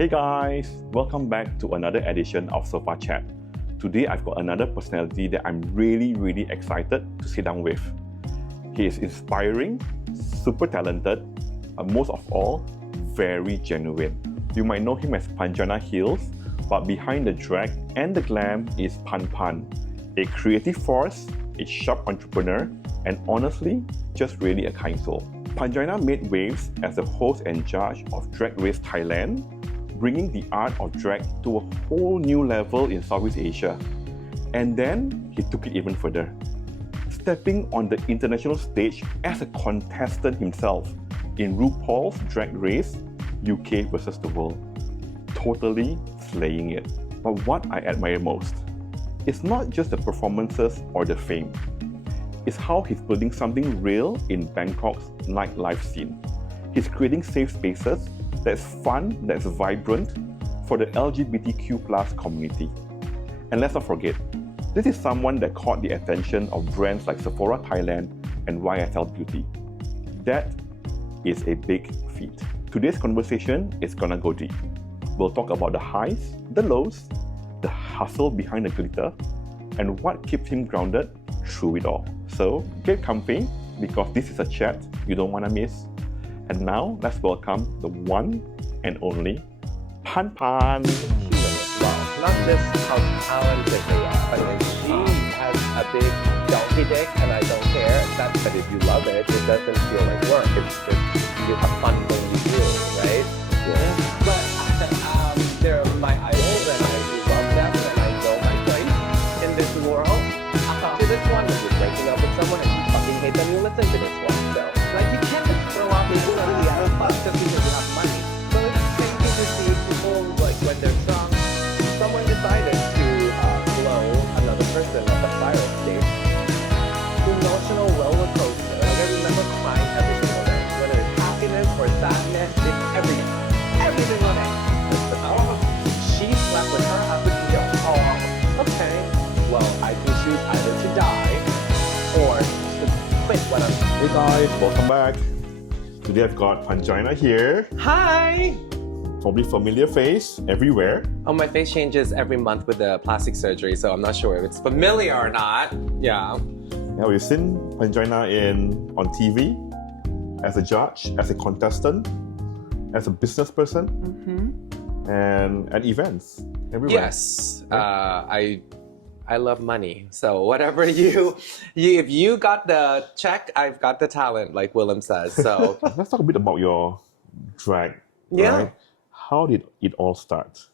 Hey guys, welcome back to another edition of Sofa Chat. Today I've got another personality that I'm really excited to sit down with. He is inspiring, super talented, and most of all, very genuine. You might know him as Pangina Heals, but behind the drag and the glam is Pan, a creative force, a sharp entrepreneur, and honestly, just really a kind soul. Pangina made waves as the host and judge of Drag Race Thailand, bringing the art of drag to a whole new level in Southeast Asia. And then he took it even further, stepping on the international stage as a contestant himself in RuPaul's Drag Race UK versus the world, totally slaying it. But what I admire most is not just the performances or the fame, it's how he's building something real in Bangkok's nightlife scene. He's creating safe spaces that's fun, that's vibrant for the LGBTQ+ community. And let's not forget, this is someone that caught the attention of brands like Sephora Thailand and YSL Beauty. That is a big feat. Today's conversation is gonna go deep. We'll talk about the highs, the lows, the hustle behind the glitter, and what keeps him grounded through it all. So get comfy, because this is a chat you don't wanna miss. And now, let's welcome the one and only Pan. Well, not just how talented they are, but if she has a big donkey dick and I don't care, but if you love it, it doesn't feel like work. It's just, you have fun when you do, right? Yeah. But they're my idols and I love them and I know my place in this world. To this one, when you're breaking up with someone and you fucking hate them, you listen to this one. So, like, you can't just throw out people that you have fun just because you have money. So it's crazy to see people, like, when they're drunk, someone decided to blow another person at the fire stage. Emotional roller coaster. Like, I remember crying every single day. Whether it's happiness or sadness, it's every single day. Oh, she slept with her husband. Oh, okay. Well, I can choose either to die or to quit what I'm doing. Hey guys, welcome back. Today I've got Pangina here. Hi! Probably familiar face everywhere. Oh, my face changes every month with the plastic surgery, so I'm not sure if it's familiar or not. Yeah. Now we've seen Pangina on TV, as a judge, as a contestant, as a business person, and at events everywhere. Yes. I love money. So whatever you if you got the check, I've got the talent, like Willem says. So let's talk a bit about your drag. Yeah. Right? How did it all start?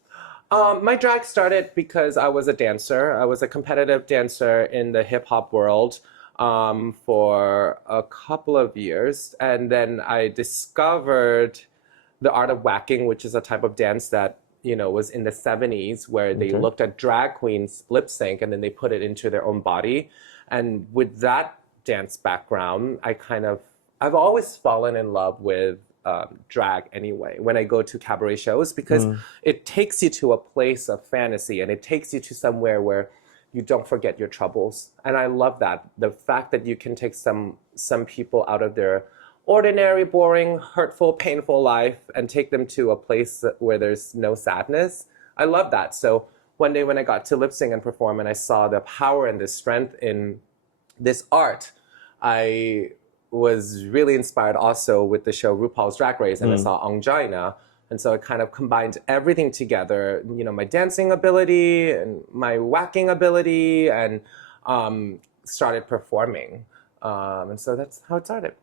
My drag started because I was a dancer. I was a competitive dancer in the hip hop world for a couple of years. And then I discovered the art of whacking, which is a type of dance that, was in the 70s, where they looked at drag queens lip sync and then they put it into their own body. And with that dance background, I've always fallen in love with drag anyway, when I go to cabaret shows, because it takes you to a place of fantasy and it takes you to somewhere where you don't forget your troubles. And I love that. The fact that you can take some people out of their ordinary, boring, hurtful, painful life and take them to a place where there's no sadness. I love that. So one day when I got to lip sync and perform and I saw the power and the strength in this art, I was really inspired also with the show RuPaul's Drag Race, and I saw Angina. And so I kind of combined everything together, my dancing ability and my whacking ability, and started performing. And so that's how it started.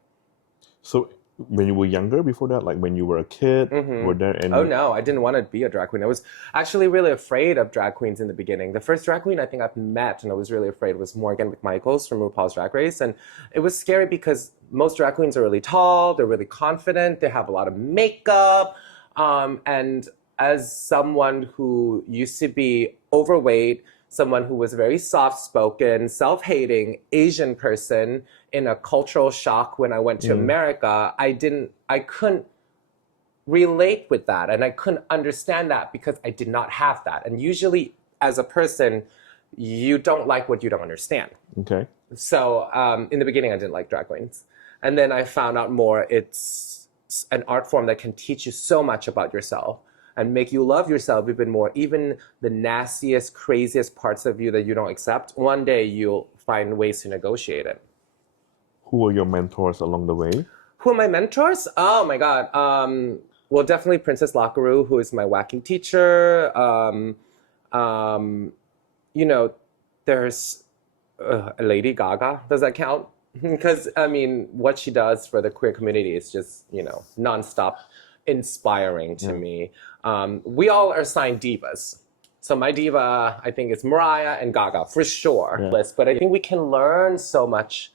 So when you were younger, before that, like when you were a kid, were there any... Oh no, I didn't want to be a drag queen. I was actually really afraid of drag queens in the beginning. The first drag queen I think I've met and I was really afraid was Morgan McMichaels from RuPaul's Drag Race. And it was scary because most drag queens are really tall, they're really confident, they have a lot of makeup. And as someone who used to be overweight, someone who was very soft-spoken, self-hating Asian person in a cultural shock when I went to America, I couldn't relate with that. And I couldn't understand that because I did not have that. And usually as a person, you don't like what you don't understand. Okay. So in the beginning, I didn't like drag queens. And then I found out more, it's an art form that can teach you so much about yourself. and make you love yourself even more. Even the nastiest, craziest parts of you that you don't accept, one day you'll find ways to negotiate it. Who were your mentors along the way? Who are my mentors? Oh my God. Well, definitely Princess Lakaru, who is my whacking teacher. You know, there's Lady Gaga. Does that count? Because, I mean, what she does for the queer community is just, you know, nonstop inspiring to me. We all are assigned divas. So my diva, I think, is Mariah and Gaga, for sure. Yeah. But I think we can learn so much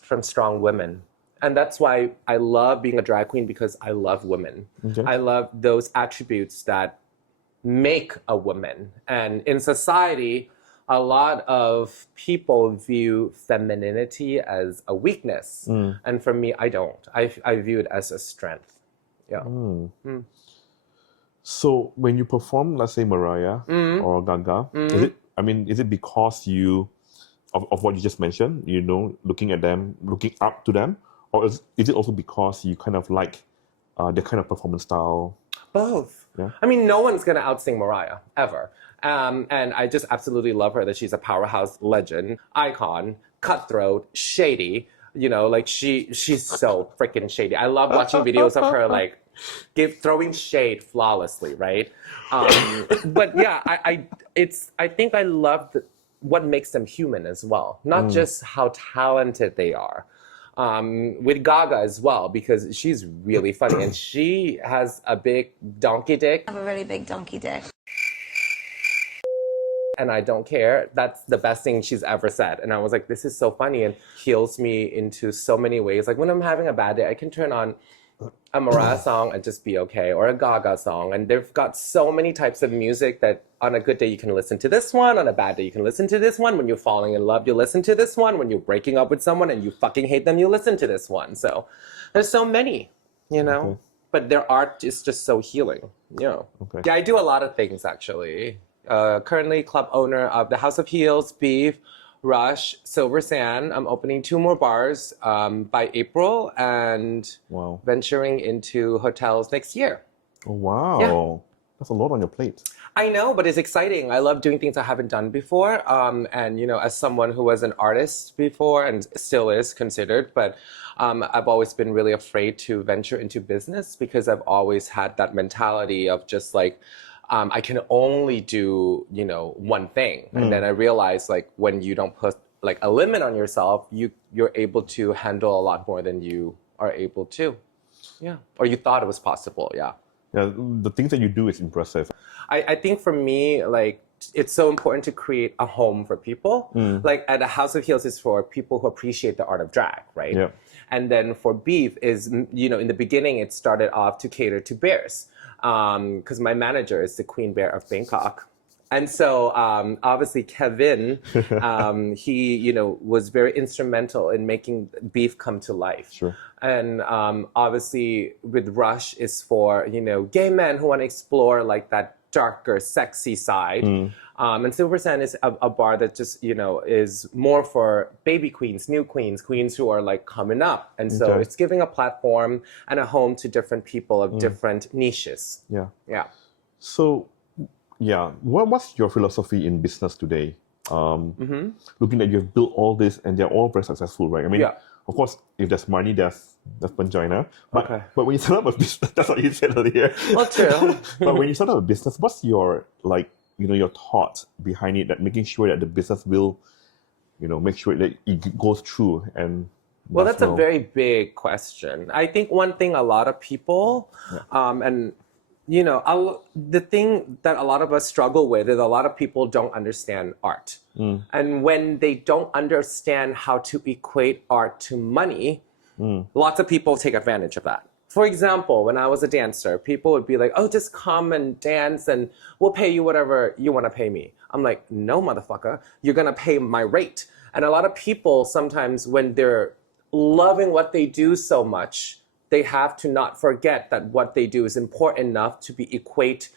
from strong women. And that's why I love being a drag queen, because I love women. Okay. I love those attributes that make a woman. And in society, a lot of people view femininity as a weakness. And for me, I don't. I view it as a strength. Yeah. So when you perform, let's say Mariah or Gaga, is it because of what you just mentioned, you know, looking at them, looking up to them, or is it also because you kind of like their kind of performance style? Both. Yeah. I mean, no one's going to outsing Mariah, ever. And I just absolutely love her, that she's a powerhouse legend, icon, cutthroat, shady. You know, like she's so freaking shady. I love watching videos of her like throwing shade flawlessly, right? But yeah, I think I love what makes them human as well, not just how talented they are. With Gaga as well, because she's really funny and she has a big donkey dick. I have a really big donkey dick. And I don't care. That's the best thing she's ever said. And I was like, this is so funny, and heals me into so many ways. Like when I'm having a bad day, I can turn on a Mariah song and just be okay, or a Gaga song. And they've got so many types of music that on a good day you can listen to this one, on a bad day you can listen to this one. When you're falling in love, you listen to this one. When you're breaking up with someone and you fucking hate them, you listen to this one. So there's so many, you know. Okay. But their art is just so healing, you know. Okay. Yeah, I do a lot of things actually. Currently club owner of the House of Heels, Beef, Rush, Silver Sand. I'm opening 2 more bars by April, and venturing into hotels next year. Oh, wow. Yeah. That's a lot on your plate. I know, but it's exciting. I love doing things I haven't done before. And, you know, as someone who was an artist before and still is considered, but I've always been really afraid to venture into business, because I've always had that mentality of just like, I can only do, you know, one thing. And then I realized, like, when you don't put like a limit on yourself, you're able to handle a lot more than you are able to. Yeah. Or you thought it was possible. Yeah. Yeah, the things that you do is impressive. I think for me, like, it's so important to create a home for people. Like at the House of Heels is for people who appreciate the art of drag, right? Yeah. And then for Beef is, you know, in the beginning, it started off to cater to bears. Because my manager is the Queen Bear of Bangkok. And so obviously Kevin, he, you know, was very instrumental in making Beef come to life. Sure. And obviously with Rush is for, you know, gay men who want to explore like that darker, sexy side. And Silver Sand is a bar that just, you know, is more for baby queens, new queens, queens who are like coming up. And so it's giving a platform and a home to different people of different niches. Yeah. Yeah. So, yeah, what's your philosophy in business today? Looking that you've built all this and they're all very successful, right? I mean, of course, if there's money, there's Pangina. But when you set up a business, that's what you said earlier. Well, true. But when you set up a business, what's your, like, you know, your thought behind it, that making sure that the business will, you know, make sure that it goes through and... Well, that's a very big question. I think one thing a lot of people, and, you know, the thing that a lot of us struggle with is a lot of people don't understand art. And when they don't understand how to equate art to money, lots of people take advantage of that. For example, when I was a dancer, people would be like, oh, just come and dance and we'll pay you whatever you want to pay me. I'm like, no, motherfucker, you're going to pay my rate. And a lot of people sometimes, when they're loving what they do so much, they have to not forget that what they do is important enough to be equate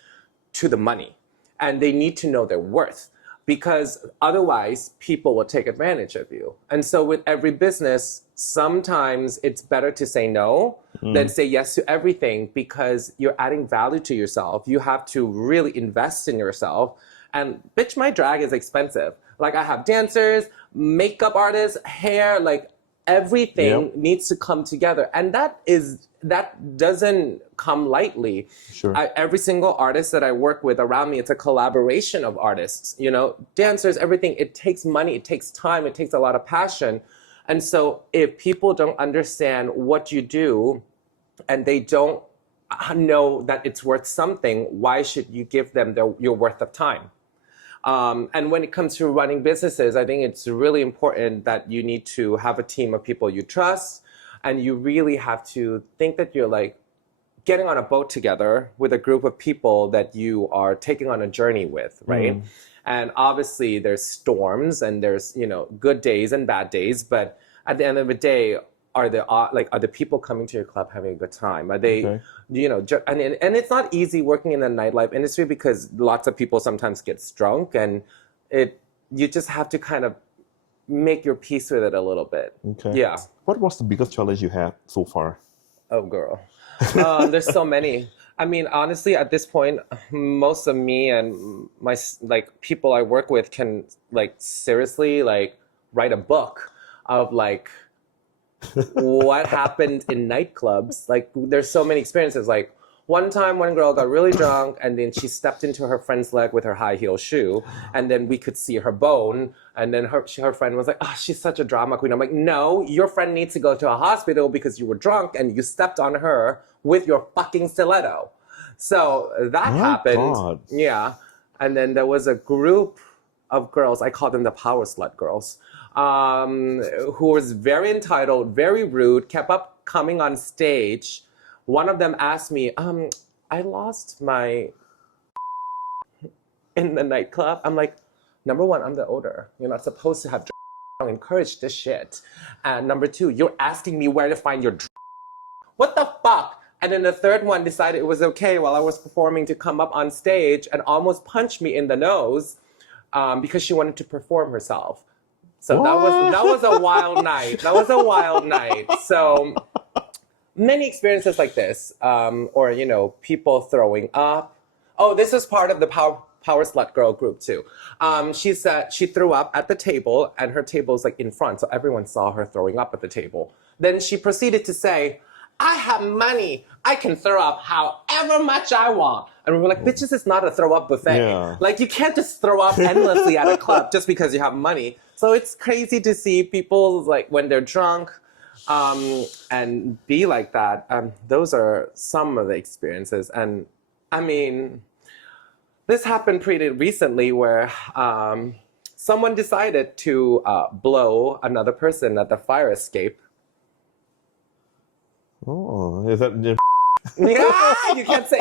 to the money. And they need to know their worth. because otherwise people will take advantage of you. And so with every business, sometimes it's better to say no than say yes to everything, because you're adding value to yourself. You have to really invest in yourself. And bitch, my drag is expensive. Like, I have dancers, makeup artists, hair, like everything needs to come together. And that doesn't come lightly. Sure. Every single artist that I work with around me, it's a collaboration of artists, you know, dancers, everything. It takes money, it takes time, it takes a lot of passion. And so if people don't understand what you do and they don't know that it's worth something, why should you give them your worth of time? And when it comes to running businesses, I think it's really important that you need to have a team of people you trust, and you really have to think that you're like getting on a boat together with a group of people that you are taking on a journey with, right? And obviously there's storms and there's, you know, good days and bad days, but at the end of the day, are the people coming to your club having a good time? Are they, you know, and it's not easy working in the nightlife industry, because lots of people sometimes get drunk, and you just have to kind of make your peace with it a little bit. Okay. Yeah. What was the biggest challenge you had so far? Oh, girl. There's so many. I mean, honestly, at this point, most of me and my, like, people I work with can, like, seriously, like, write a book of, like, what happened in nightclubs. Like, there's so many experiences. Like, one time, one girl got really drunk, and then she stepped into her friend's leg with her high heel shoe, and then we could see her bone. And then her friend was like, "Oh, she's such a drama queen." I'm like, "No, your friend needs to go to a hospital because you were drunk and you stepped on her with your fucking stiletto." So that happened. God. Yeah. And then there was a group of girls, I call them the power slut girls, who was very entitled, very rude, kept up coming on stage. One of them asked me, I lost my in the nightclub. I'm like, number one, I'm the owner. You're not supposed to have don't encourage this shit. And number two, you're asking me where to find your what the fuck? And then the third one decided it was okay while I was performing to come up on stage and almost punch me in the nose because she wanted to perform herself. So that was a wild night. That was a wild night. So many experiences like this, or, you know, people throwing up. Oh, this is part of the power slut girl group too. She said she threw up at the table, and her table's like in front, so everyone saw her throwing up at the table. Then she proceeded to say, "I have money. I can throw up however much I want." And we were like, bitch, this is not a throw up buffet. Yeah. Like, you can't just throw up endlessly at a club just because you have money. So it's crazy to see people, like, when they're drunk, and be like that. Those are some of the experiences. And I mean, this happened pretty recently where someone decided to blow another person at the fire escape. Oh, is that... Yeah, you can't say,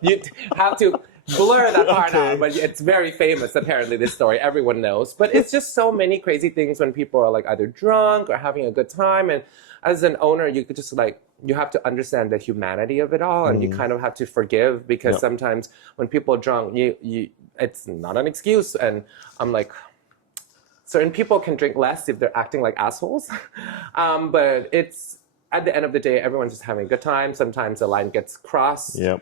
you have to blur that part out, but it's very famous, apparently, this story, everyone knows. But it's just so many crazy things when people are like either drunk or having a good time. And as an owner, you could just like, you have to understand the humanity of it all, and you kind of have to forgive, because sometimes when people are drunk, it's not an excuse. And I'm like, certain people can drink less if they're acting like assholes, but it's, at the end of the day, everyone's just having a good time. Sometimes the line gets crossed. Yep.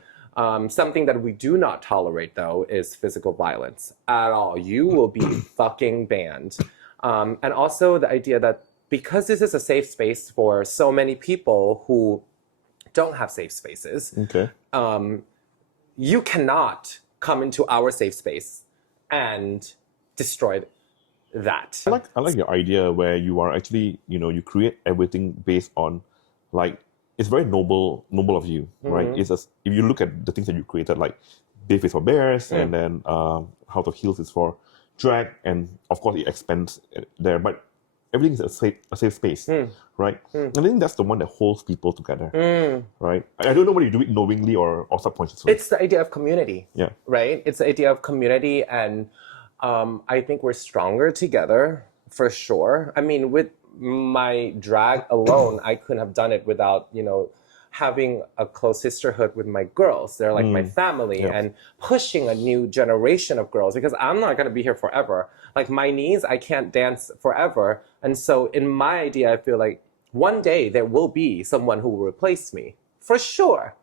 Something that we do not tolerate, though, is physical violence at all. You will be fucking banned. And also the idea that because this is a safe space for so many people who don't have safe spaces, you cannot come into our safe space and destroy that. I like your idea where you are actually, you know, you create everything based on, like, it's very noble of you, right? It's just, if you look at the things that you created, like Dave is for bears, and then House of Heals is for drag, and of course it expands there, but everything is a safe space, right? And I think that's the one that holds people together, right? I don't know whether you do it knowingly or subconsciously. It's the idea of community, right? It's the idea of community, and I think we're stronger together, for sure. I mean, with my drag alone, I couldn't have done it without, you know, having a close sisterhood with my girls. They're like my family, and pushing a new generation of girls, because I'm not going to be here forever. Like my niece, I can't dance forever. And so in my idea, I feel like one day there will be someone who will replace me, for sure,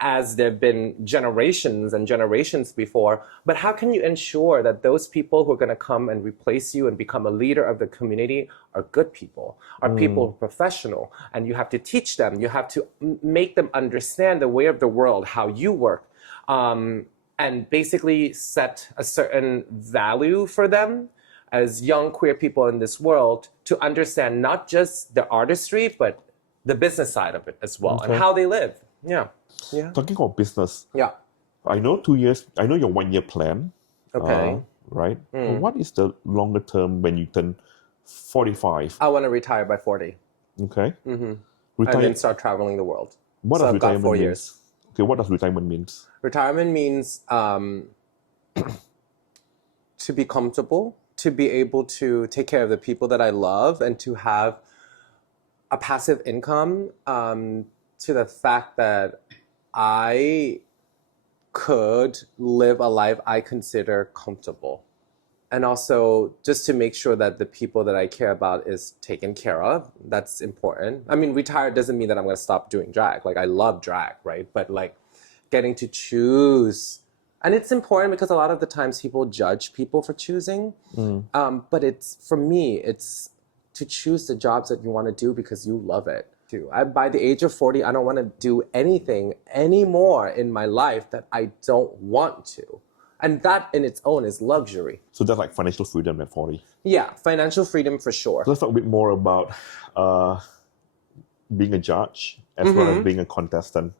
as there have been generations and generations before. But how can you ensure that those people who are going to come and replace you and become a leader of the community are good people, are people who are professional, and you have to teach them, you have to make them understand the way of the world, how you work, and basically set a certain value for them as young queer people in this world, to understand not just the artistry, but the business side of it as well, and how they live. Yeah. Talking about business. Yeah. I know 2 years, I know your 1 year plan. Okay. Right? But what is the longer term when you turn 45? I want to retire by 40. Okay. And then start traveling the world. What so does I've got retirement 4 means? years. Okay, what does retirement means? Retirement means to be comfortable, to be able to take care of the people that I love, and to have a passive income, to the fact that I could live a life I consider comfortable. And also just to make sure that the people that I care about is taken care of. That's important. I mean, retired doesn't mean that I'm going to stop doing drag. Like, I love drag, right? But like getting to choose. And it's important because a lot of the times people judge people for choosing. But it's, for me, it's to choose the jobs that you want to do because you love it. By the age of 40, I don't want to do anything anymore in my life that I don't want to. And that in its own is luxury. So that's like financial freedom at 40. Yeah, financial freedom for sure. Let's talk a bit more about being a judge as well as being a contestant.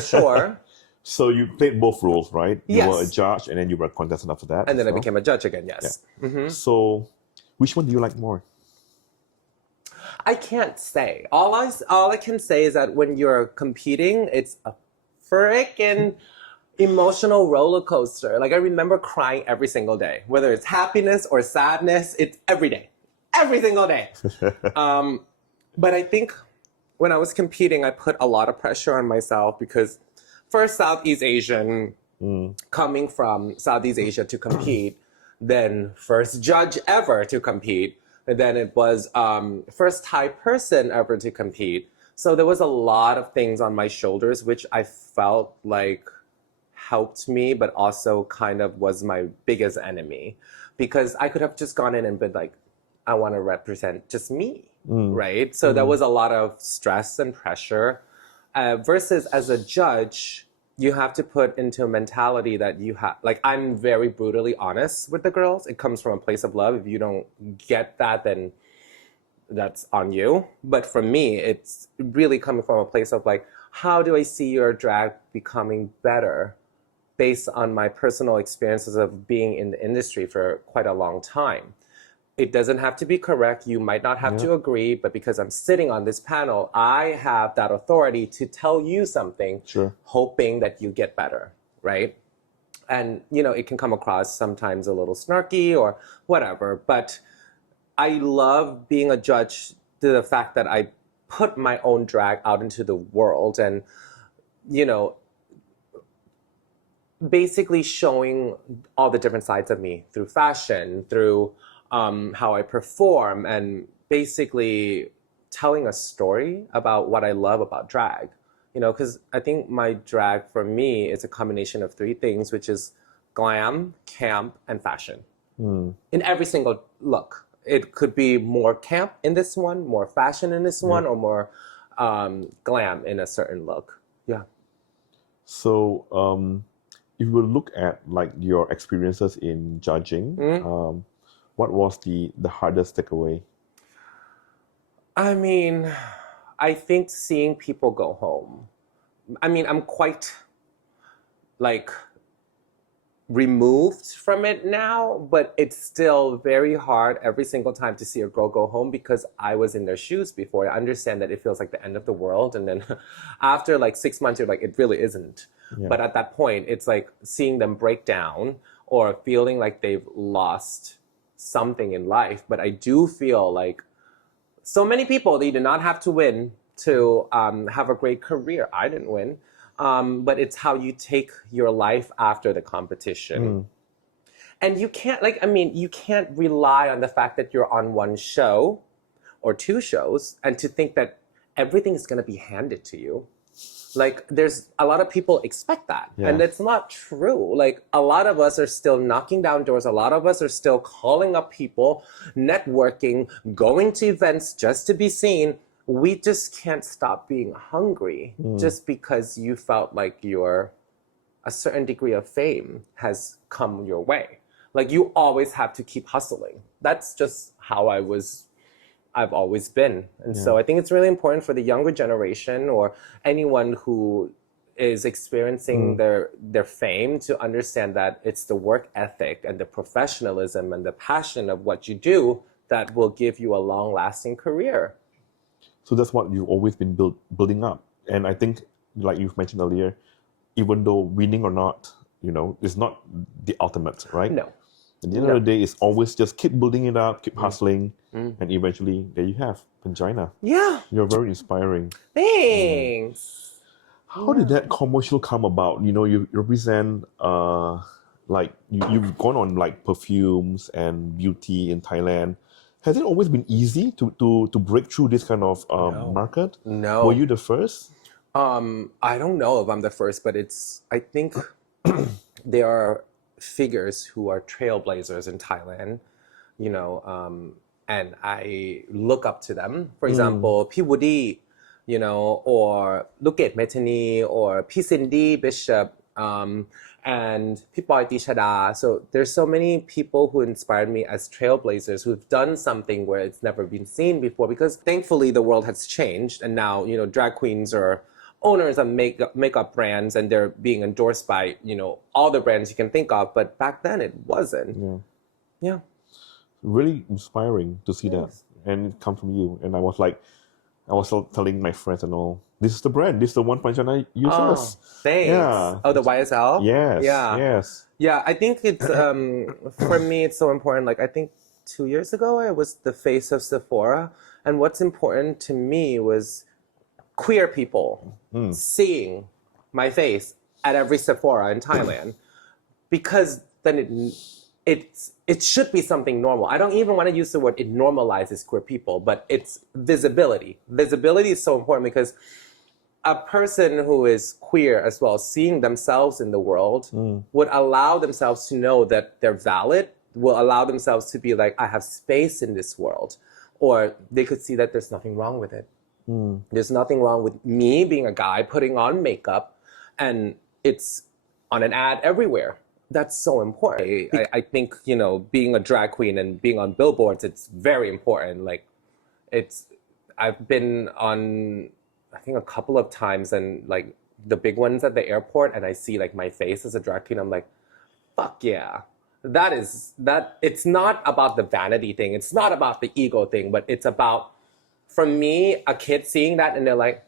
Sure. So you played both roles, right? You Yes. were a judge and then you were a contestant after that. And then I well. became a judge again, yes. Yeah. So which one do you like more? I can't say. All I can say is that when you're competing, it's a freaking emotional roller coaster. Like, I remember crying every single day, whether it's happiness or sadness. It's every day, every single day. But I think when I was competing, I put a lot of pressure on myself because, first, Southeast Asian, coming from Southeast Asia to compete, then first judge ever to compete. And then it was first Thai person ever to compete. So there was a lot of things on my shoulders, which I felt like helped me, but also kind of was my biggest enemy. Because I could have just gone in and been like, I want to represent just me, right? So there was a lot of stress and pressure. Versus as a judge, you have to put into a mentality that you have, like, I'm very brutally honest with the girls. It comes from a place of love. If you don't get that, then that's on you. But for me, it's really coming from a place of like, how do I see your drag becoming better based on my personal experiences of being in the industry for quite a long time? It doesn't have to be correct. You might not have to agree, but because I'm sitting on this panel, I have that authority to tell you something, hoping that you get better, right? And, you know, it can come across sometimes a little snarky or whatever, but I love being a judge to the fact that I put my own drag out into the world and, you know, basically showing all the different sides of me through fashion, through how I perform, and basically telling a story about what I love about drag. You know, because I think my drag for me is a combination of three things, which is glam, camp, and fashion. In every single look. It could be more camp in this one, more fashion in this one, or more glam in a certain look. Yeah. So if we look at like your experiences in judging, what was the hardest takeaway? I mean, I think seeing people go home. I mean, I'm quite like removed from it now, but it's still very hard every single time to see a girl go home because I was in their shoes before. I understand that it feels like the end of the world. And then after like 6 months, you're like, it really isn't. But at that point, it's like seeing them break down or feeling like they've lost something in life. But I do feel like so many people, they do not have to win to have a great career. I didn't win. But it's how you take your life after the competition. And you can't, you can't rely on the fact that you're on one show or two shows and to think that everything is going to be handed to you. Like, there's a lot of people expect that. Yeah. And it's not true. Like, a lot of us are still knocking down doors. A lot of us are still calling up people, networking, going to events just to be seen. We just can't stop being hungry just because you felt like a certain degree of fame has come your way. Like, you always have to keep hustling. That's just how I've always been. And so I think it's really important for the younger generation or anyone who is experiencing their fame to understand that it's the work ethic and the professionalism and the passion of what you do that will give you a long-lasting career. So that's what you've always been building up. And I think, like you've mentioned earlier, even though winning or not, is not the ultimate, right? No. At the end of the day, it's always just keep building it up, keep hustling, and eventually there you have, Pangina. Yeah. You're very inspiring. Thanks. How did that commercial come about? You represent, you've gone on like perfumes and beauty in Thailand. Has it always been easy to break through this kind of market? No. Were you the first? I don't know if I'm the first, but I think there are figures who are trailblazers in Thailand, and I look up to them. For example, P. Woody, or Luket Metheny, or P. Cindy Bishop, and P. Boy Tishada. So there's so many people who inspired me as trailblazers who've done something where it's never been seen before, because thankfully the world has changed, and now, drag queens are owners of makeup brands, and they're being endorsed by, all the brands you can think of. But back then it wasn't. Yeah. Really inspiring to see that. And it comes from you. And I was telling my friends and all, this is the brand. This is the one Pangina uses. Thanks. Yeah. Oh, the YSL? Yes. Yeah. Yes. Yeah, I think it's, for me, it's so important. Like, I think 2 years ago, I was the face of Sephora. And what's important to me was queer people seeing my face at every Sephora in Thailand, because then it should be something normal. I don't even want to use the word it normalizes queer people, but it's visibility. Visibility is so important because a person who is queer as well, seeing themselves in the world, would allow themselves to know that they're valid, will allow themselves to be like, I have space in this world. Or they could see that there's nothing wrong with it. There's nothing wrong with me being a guy putting on makeup, and it's on an ad everywhere. That's so important. I think, being a drag queen and being on billboards, it's very important. Like, I've been on, I think, a couple of times, and like the big ones at the airport, and I see like my face as a drag queen. I'm like, fuck yeah. It's not about the vanity thing. It's not about the ego thing, but it's about, for me, a kid seeing that and they're like,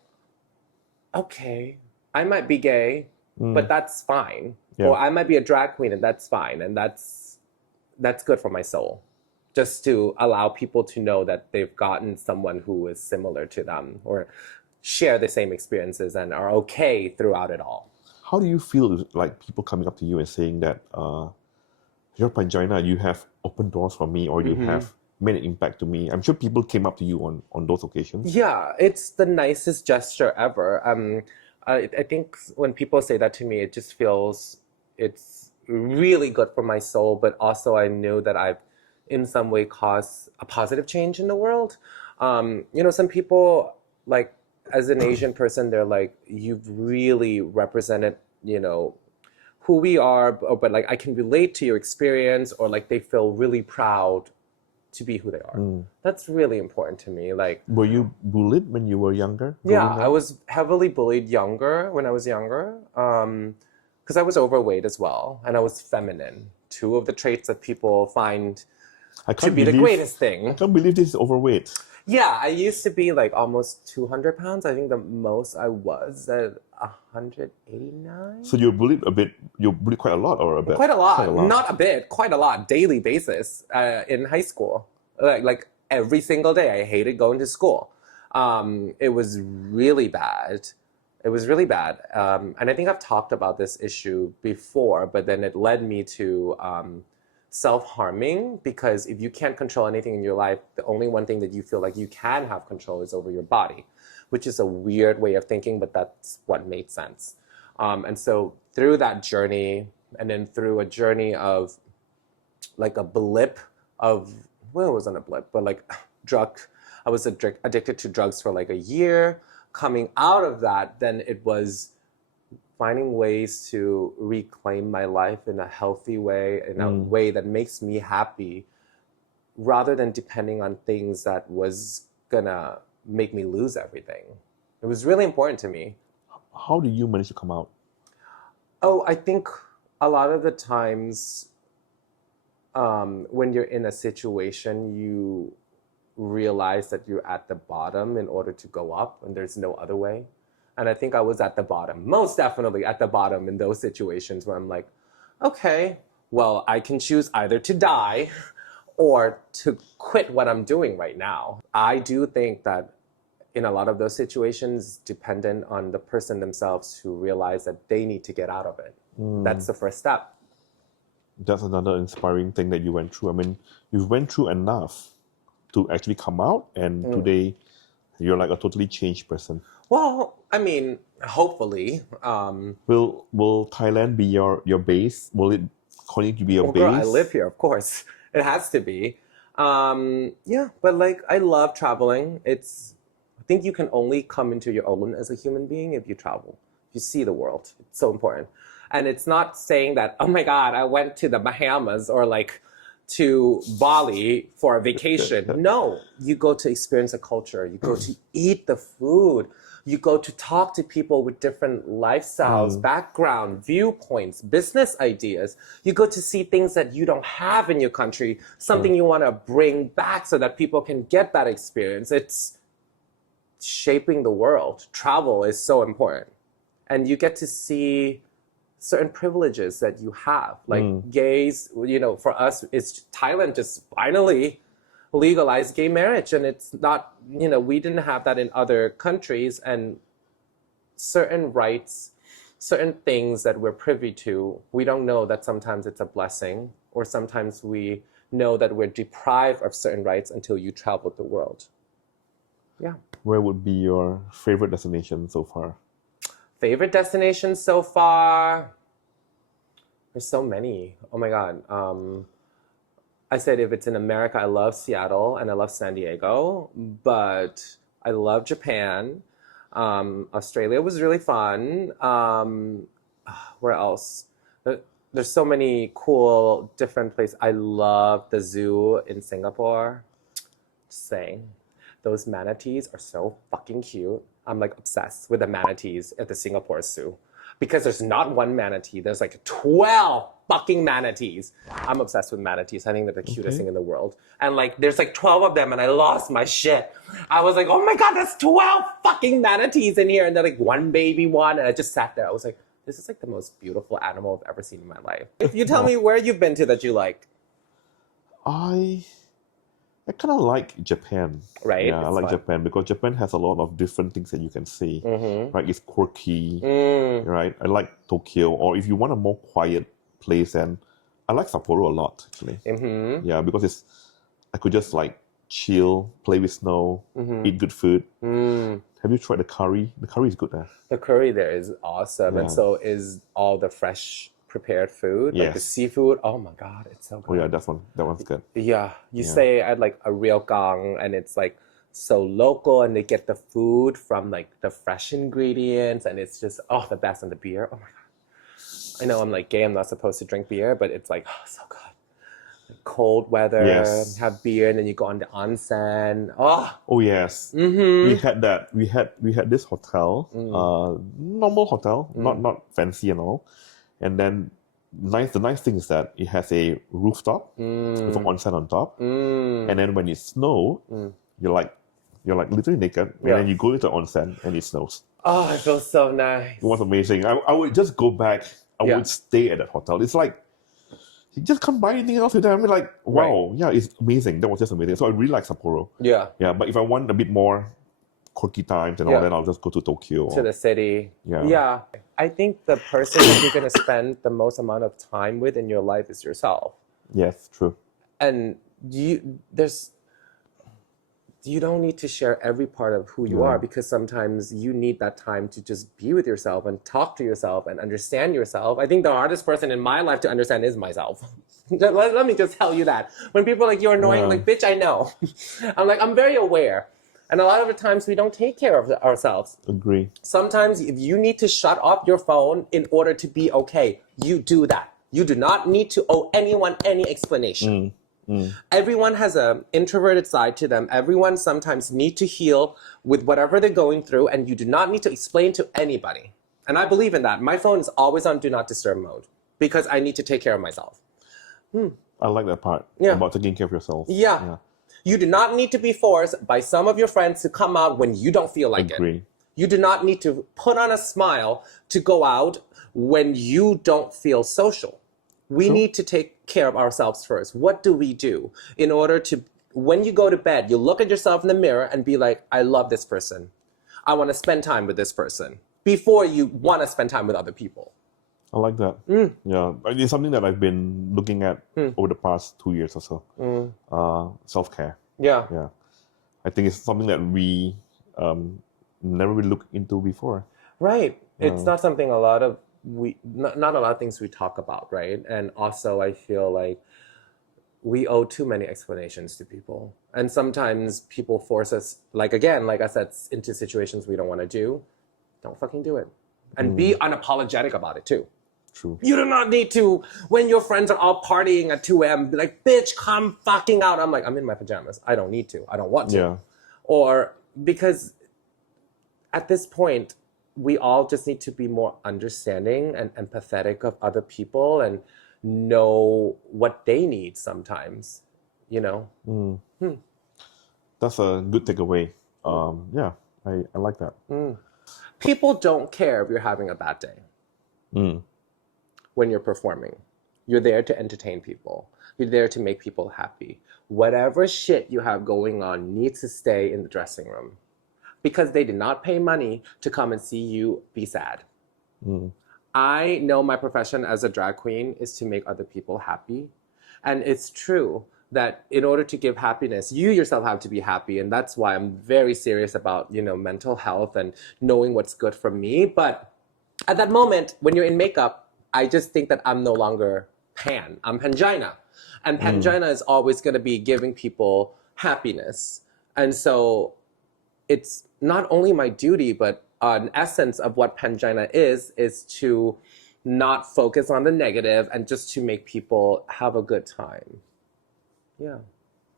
okay, I might be gay, but that's fine. Yeah. Or I might be a drag queen and that's fine. And that's good for my soul. Just to allow people to know that they've gotten someone who is similar to them or share the same experiences and are okay throughout it all. How do you feel like people coming up to you and saying that, you're Pangina, you have opened doors for me, or you have made an impact to me? I'm sure people came up to you on those occasions. Yeah, it's the nicest gesture ever. I think when people say that to me, it just feels, it's really good for my soul, but also I knew that I've in some way caused a positive change in the world. Some people, like, as an Asian person, they're like, you've really represented, who we are, but like I can relate to your experience, or like they feel really proud to be who they are. That's really important to me. Like, were you bullied when you were younger? Yeah, I was heavily bullied when I was younger, because I was overweight as well, and I was feminine. Two of the traits that people find to be the greatest thing. I can't believe this is overweight. Yeah, I used to be like almost 200 pounds. I think the most I was at 189. So you're bullied a bit. You're bullied quite a lot, or a bit? Quite a lot. Not a bit. Quite a lot. Daily basis in high school. Like every single day, I hated going to school. It was really bad. It was really bad. And I think I've talked about this issue before, but then it led me to self-harming, because if you can't control anything in your life, the only one thing that you feel like you can have control is over your body, which is a weird way of thinking, but that's what made sense. And so through that journey, and then through a journey of like a blip of, well, it wasn't a blip, but like I was addicted to drugs for like a year. Coming out of that, then it was finding ways to reclaim my life in a healthy way, in a way that makes me happy, rather than depending on things that was gonna make me lose everything. It was really important to me. How do you manage to come out? Oh, I think a lot of the times when you're in a situation, you realize that you're at the bottom in order to go up, and there's no other way. And I think I was at the bottom, most definitely at the bottom in those situations where I'm like, okay, well, I can choose either to die or to quit what I'm doing right now. I do think that in a lot of those situations, dependent on the person themselves to realize that they need to get out of it. That's the first step. That's another inspiring thing that you went through. I mean, you went through enough to actually come out, and today you're like a totally changed person. Well, I mean, hopefully. Will Thailand be your base? Will it continue to be your base? Girl, I live here, of course. It has to be. Yeah, but like, I love traveling. I think you can only come into your own as a human being if you travel. You see the world. It's so important. And it's not saying that, oh my God, I went to the Bahamas or like to Bali for a vacation. No, you go to experience a culture. You go to eat the food. You go to talk to people with different lifestyles, background, viewpoints, business ideas. You go to see things that you don't have in your country, something you want to bring back so that people can get that experience. It's shaping the world. Travel is so important. And you get to see certain privileges that you have. Like gays, you know, for us, it's Thailand just finally legalized gay marriage, and it's not, you know, we didn't have that in other countries, and certain rights, certain things that we're privy to, we don't know that sometimes it's a blessing, or sometimes we know that we're deprived of certain rights until you travel the world. Yeah. Where would be your favorite destination so far? Favorite destination so far? There's so many. Oh my God. I said if it's in America, I love Seattle and I love San Diego, but I love Japan. Australia was really fun. Where else? There's so many cool different places. I love the zoo in Singapore. Just saying. Those manatees are so fucking cute. I'm like obsessed with the manatees at the Singapore Zoo. Because there's not one manatee, there's like 12 fucking manatees. I'm obsessed with manatees. I think they're the cutest thing in the world. And like, there's like 12 of them and I lost my shit. I was like, oh my God, there's 12 fucking manatees in here. And they're like one baby one. And I just sat there. I was like, this is like the most beautiful animal I've ever seen in my life. If you tell me where you've been to that you like. I kind of like Japan. Right. Yeah, I like Japan because Japan has a lot of different things that you can see. Right, it's quirky. Right, I like Tokyo. Or if you want a more quiet place, and I like Sapporo a lot actually. Yeah, because I could just like chill, play with snow, eat good food. Have you tried the curry? The curry is good there. The curry there is awesome, and so is all the fresh prepared food, like the seafood. Oh my God, it's so good. Oh yeah, that one's good. Yeah, you say I'd like a real gang, and it's like so local, and they get the food from like the fresh ingredients, and it's just the best. And the beer, oh my God. I know I'm like gay, I'm not supposed to drink beer, but it's like so good. Like cold weather, have beer, and then you go on the onsen. Oh yes. We had that. We had this hotel, normal hotel, not fancy and all. And then the nice thing is that it has a rooftop with an onsen on top. And then when it snows, you're like literally naked. And then you go to the onsen and it snows. Oh, it feels so nice. It was amazing. I would just go back. I would stay at that hotel. It's like, you just can't buy anything else with them. I mean, like, wow, it's amazing. That was just amazing. So I really like Sapporo. Yeah. But if I want a bit more quirky times and all, then I'll just go to Tokyo. To the city. Yeah. Yeah. I think the person that you're going to spend the most amount of time with in your life is yourself. Yes, true. And you don't need to share every part of who you are, because sometimes you need that time to just be with yourself and talk to yourself and understand yourself. I think the hardest person in my life to understand is myself. Let me just tell you that. When people are like, you're annoying, I'm like, bitch, I know. I'm like, I'm very aware. And a lot of the times we don't take care of ourselves. Agree. Sometimes if you need to shut off your phone in order to be okay, you do that. You do not need to owe anyone any explanation. Everyone has an introverted side to them. Everyone sometimes need to heal with whatever they're going through, and you do not need to explain to anybody. And I believe in that. My phone is always on do not disturb mode because I need to take care of myself. I like that part about taking care of yourself. Yeah. You do not need to be forced by some of your friends to come out when you don't feel like it. You do not need to put on a smile to go out when you don't feel social. We need to take care of ourselves first. What do we do in order to, when you go to bed, you look at yourself in the mirror and be like, I love this person. I want to spend time with this person before you want to spend time with other people. I like that. Yeah, it's something that I've been looking at over the past 2 years or so. Self-care. Yeah. I think it's something that we never really looked into before. Right. It's not something a lot of not a lot of things we talk about, right? And also I feel like we owe too many explanations to people. And sometimes people force us, like I said, into situations we don't want to do. Don't fucking do it. And be unapologetic about it too. True. You do not need to, when your friends are all partying at 2 a.m., be like, bitch, come fucking out. I'm like, I'm in my pajamas. I don't need to. I don't want to. Yeah. Or because at this point, we all just need to be more understanding and empathetic of other people and know what they need sometimes, you know? That's a good takeaway. Yeah, I like that. People don't care if you're having a bad day when you're performing. You're there to entertain people. You're there to make people happy. Whatever shit you have going on needs to stay in the dressing room. Because they did not pay money to come and see you be sad. I know my profession as a drag queen is to make other people happy. And it's true that in order to give happiness, you yourself have to be happy. And that's why I'm very serious about, mental health and knowing what's good for me. But at that moment, when you're in makeup, I just think that I'm no longer Pan. I'm Pangina. And Pangina is always going to be giving people happiness. And so it's not only my duty, but an essence of what Pangina is to not focus on the negative and just to make people have a good time. Yeah.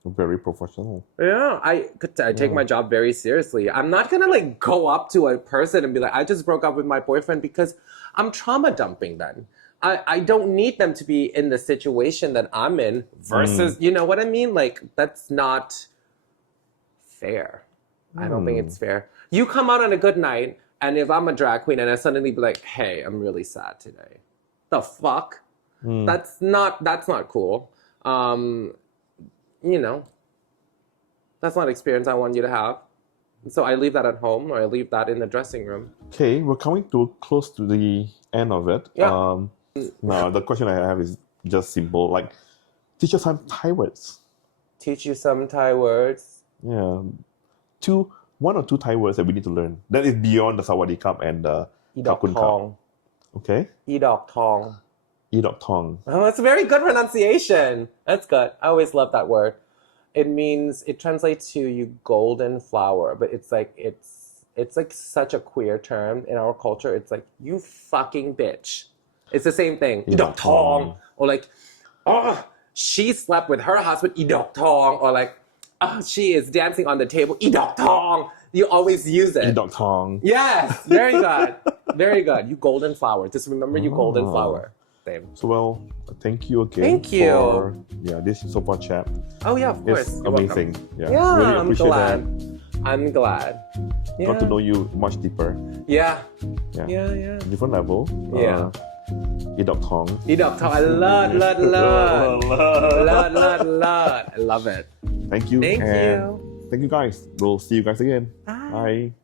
Very professional. Yeah, I take my job very seriously. I'm not gonna go up to a person and be like, I just broke up with my boyfriend, because I'm trauma dumping then. I don't need them to be in the situation that I'm in versus, you know what I mean? That's not fair. I don't think it's fair. You come out on a good night, and if I'm a drag queen and I suddenly be like, hey, I'm really sad today. The fuck? That's not cool. That's not an experience I want you to have. So I leave that at home, or I leave that in the dressing room. Okay, we're coming close to the end of it. Yeah. Now, the question I have is just simple. Teach us some Thai words. Teach you some Thai words? Yeah. 1 or 2 Thai words that we need to learn. That is beyond the Sawadee Cup and the Kakun Cup. Okay. Idok Tong. Idok Tong. Oh, that's a very good pronunciation. That's good. I always love that word. It translates to you golden flower, but it's such a queer term in our culture. It's like, you fucking bitch. It's the same thing. Idok Tong. Or she slept with her husband, Idok Tong. Or she is dancing on the table, Idok Tong. You always use it. Idok Tong. Yes, very good. Very good. You golden flower. Just remember you golden flower. Same. So, thank you again. Thank you. For this Sofa chat. Oh, yeah, of course. It's You're amazing. welcome. Yeah, really I'm appreciate glad. that. I'm glad. Yeah. Got to know you much deeper. Yeah. Yeah. Different level. Yeah. Idok Tong. Idok Tong. I love. I love it. Thank you. Thank you. Thank you guys. We'll see you guys again. Bye. Bye.